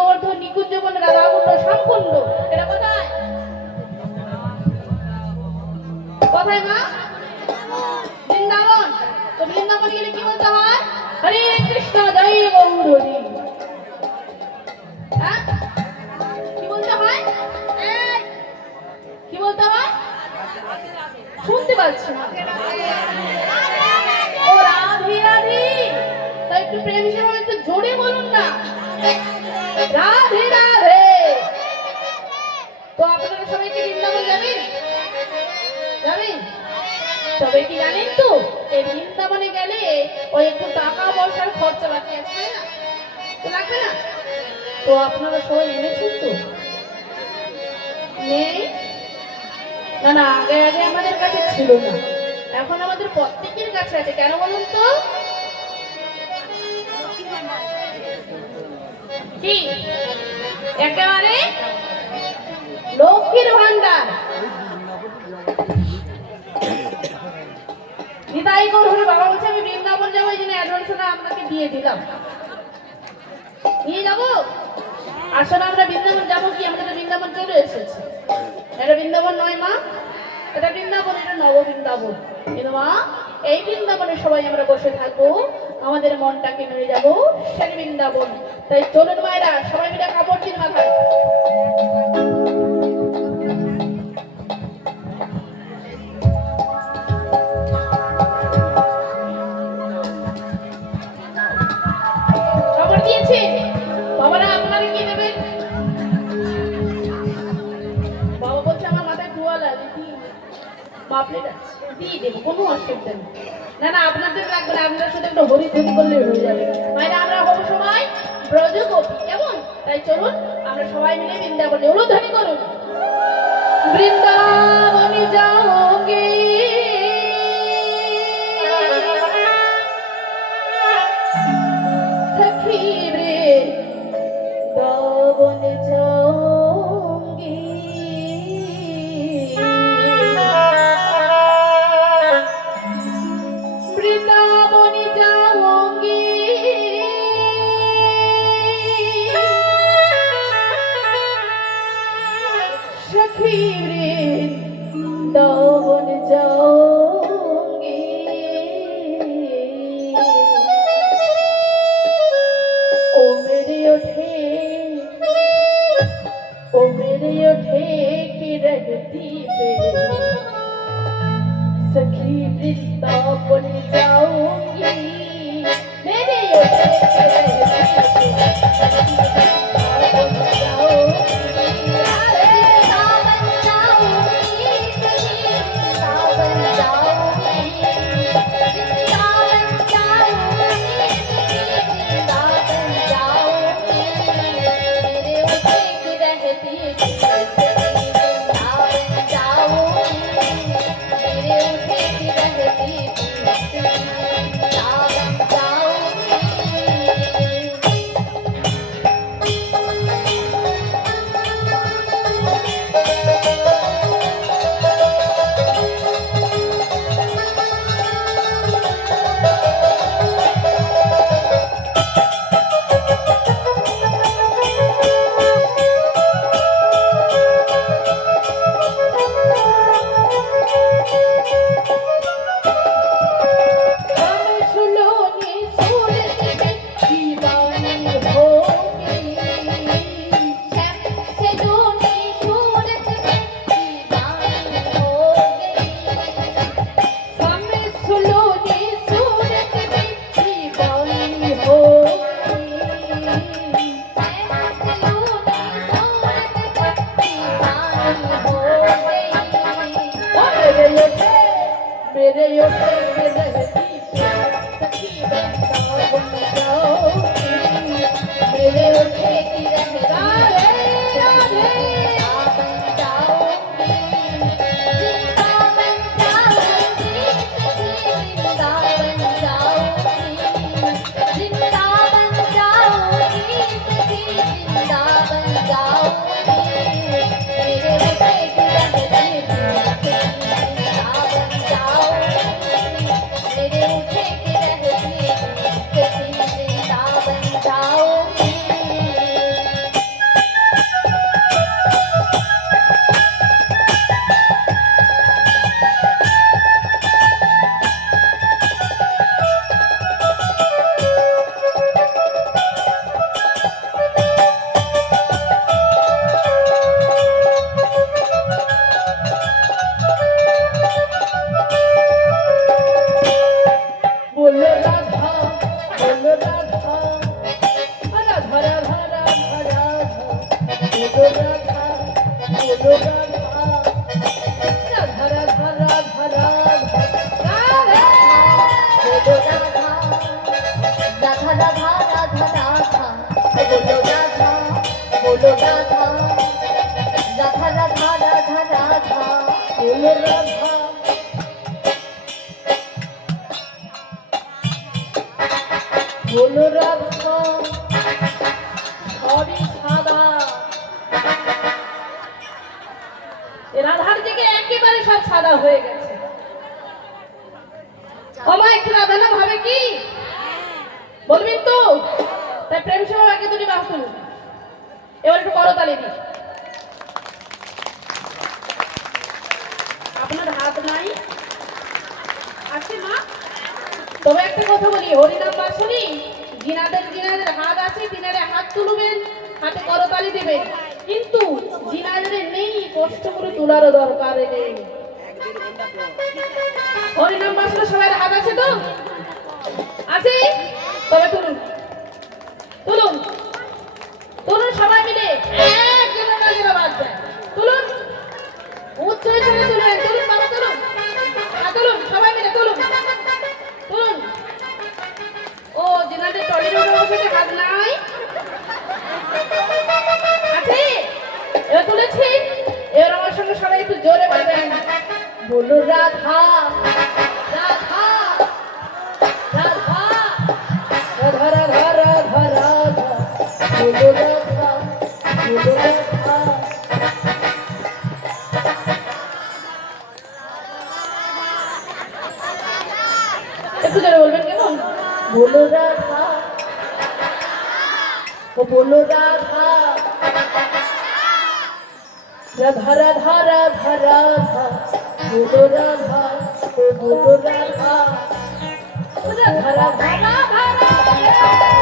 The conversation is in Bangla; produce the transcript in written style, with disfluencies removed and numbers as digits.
গোবর্ধন নিকুঞ্জবন রাধাকুণ্ড শ্যামকুণ্ড এটা কোথায় কোথায় মা বৃন্দাবন তো বৃন্দাবন গেলে কি বলতে হয় হরে কৃষ্ণ জয় গৌরী হ্যাঁ কি বলতে হয় কি বলতে হয় শুনতে পাচ্ছি না ও রাধে রাধে তাই একটু প্রেম হিসেবে একটু জোরে বলুন না রাধে রাধে তো আপনারা সবাই কি বৃন্দাবন যাবেন যাবেন তবে কি জানেন তো এই বৃন্দাবনে গেলে ওই একটু টাকা পয়সার খরচা বাকি আছে তাই না তো লাগবে না তো আপনারা সবাই এনেছেন তো নেই না না আগে আগে আমাদের কাছে ছিল না এখন আমাদের প্রত্যেকের কাছে আছে কেন বলুন তো কি একেবারে লক্ষ্মীর ভান্ডার নিতাই গৌর বাবা বলছে আমি বৃন্দাবন যাবো এই জন্য অ্যাডভান্সটা আপনাকে দিয়ে দিলাম নিয়ে যাবো আসলে আমরা বৃন্দাবন যাবো কি আমরা তো বৃন্দাবন চলে এসেছি এটা বৃন্দাবন নয় মা এটা বৃন্দাবন এটা নব বৃন্দাবন কিন্তু মা এই বৃন্দাবনে সবাই আমরা বসে থাকবো আমাদের মনটাকে নিয়ে যাবো সেই বৃন্দাবন তাই চলুন মায়েরা সবাই মিলে কাপড় দিন মাথায় কাপড় দিয়েছে বাবারা আপনারা কি নেবেন বাবা বলছে আমার মাথায় ধোয়া লাগে বাপরে দিয়ে দেবো কোনো অসুবিধা নেই না না আপনাদের লাগবে না আপনারা শুধু একটু হরিধ্বনি করলে হয়ে যাবে মায়েরা আমরা হবো সবাই ব্রজগোপী কেমন তাই চলুন আমরা সবাই মিলে বৃন্দাবনে হরিধ্বনি করুন বৃন্দাবনে যাওগে সখী বৃন্দাবনে যাওগে বৃন্দাবনে যাওগে সখী বৃন্দাবনে যাওগে ও মেরে उठे की रहती पे सखी वृंदावन जाऊंगी मेरे उठे की रहती पे मेरे उठे की रहती রাধা রাধা বলো রাধা বলো রাধা রাধা রাধা রাধা রাধা বলো রাধা বলো রাধা সবই সাদা। এ রাধার দিকে একেবারে সব সাদা হয়ে গেছে। আমার একটু রাধা নাম হবে কি বলবেন তো? তাই প্রেম সেবা আগে দুটি বাস করুন। এবার একটু করতালি দিন। আপনার হাত নাই আছে মা? তবে একটা কথা বলি, হরিনাম বাসনি জিনাদের জিনাদের হাত আছে, তিনারে হাত তুলবেন, হাতে করতালি দেবেন। কিন্তু জিনাদের নেই, কষ্ট করে তোলারও দরকার নেই। হরিনাম বাসনে সবাই হাত আছে তো? আছে? তবে তুলুন তুলুন তুলুন সবাই মিলে একজনের না যেন বাদ যায়। তুলুন উচ্চ হিসেবে তুলবেন। তুলুন বাবা তুলুন, তুলুন সবাই মিলে তুলুন তুলুন। ও যেনাদের টলির উপরে বসে হাত নাই আছে? এবার তুলেছি। এবার আমার সঙ্গে সবাই একটু জোরে বলবেন, বলো রাধা রাধা রাধা রাধা রাধা রাধা রাধা বলো রাধা বলো রাধা। একটু জোরে বলবেন কেমন? বলো রাধা ও বলো রাধা রাধা রাধা রাধা রাধা বলো রাধা ও বলো রাধা রাধা রাধা রাধা রাধা